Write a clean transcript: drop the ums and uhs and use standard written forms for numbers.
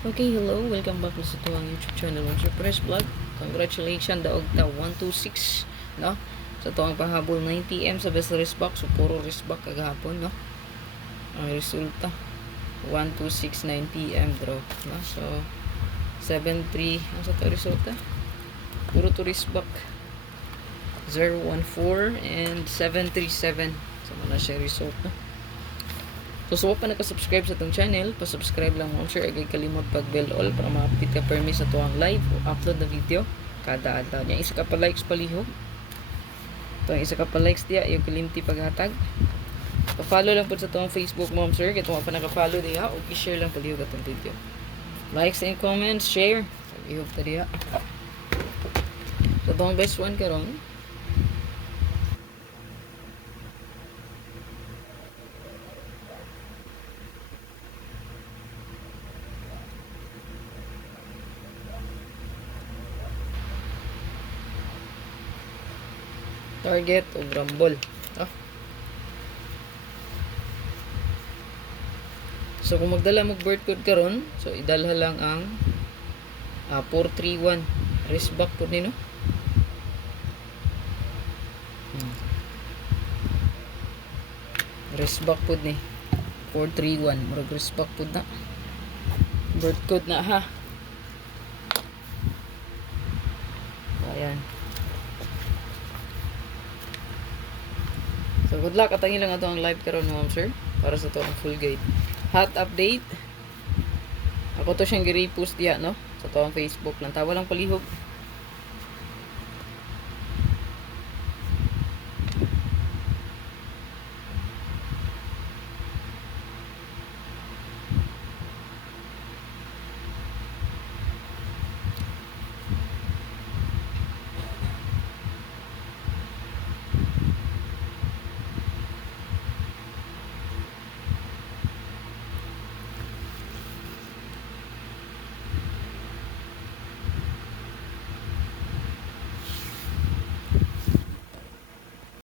Okay, hello. Welcome back sa tuwang YouTube channel. Surprise vlog. Congratulations daog ta 126, no? Sa tuwang pahabol 9 PM sa best wrist box. So puro wrist box kagahapon, no? Ang resulta 126 9 PM draw, no? So 73 ang sa to resulta. Puro to wrist box 014 and 737. So na siya result, no? So, so pa naka-subscribe sa itong channel, pa-subscribe lang mo, sure, agay kalimot pag-bell all para ma-update ka permi sa tuwang live o upload na video kada adlaw. Yang isa ka pa likes palihog. Ito isa ka pa likes diya, yung kalimti paghatag. Pa-follow lang po sa tuwang Facebook mo, sir, kaya tuwang pa naka-follow diya, o i-share lang palihog atong video. Likes and comments, share. Palihog ta diya. So, tuwang best one karon. Target o rumble. Oh. So kung magdala mo bird code karon, so idalha lang ang 431 wrist back po nino. Wrist back po ni 431 murag wrist back po na. Bird code na ha. Ayan. So good luck at lang ato ang live karon ma'am sir para sa to ang full guide. Hot update. Ako to siyang gi-repost diya no sa to ang Facebook lang tawa lang palihog.